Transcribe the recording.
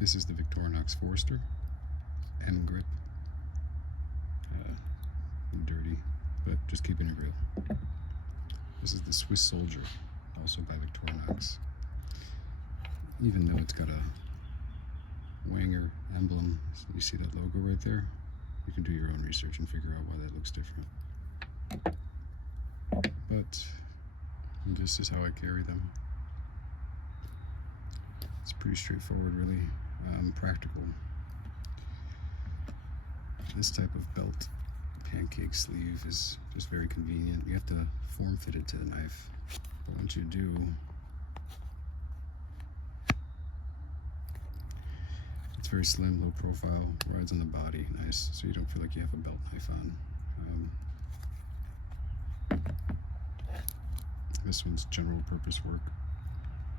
This is the Victorinox Forester M grip. Dirty, but just keeping it real. This is the Swiss Soldier, also by Victorinox. Even though it's got a Wanger emblem, you see that logo right there? You can do your own research and figure out why that looks different. But this is how I carry them. It's pretty straightforward, really. Practical. This type of belt pancake sleeve is just very convenient. You have to form fit it to the knife, but once you do, it's very slim, low profile, rides on the body, nice, so you don't feel like you have a belt knife on. This one's general purpose work.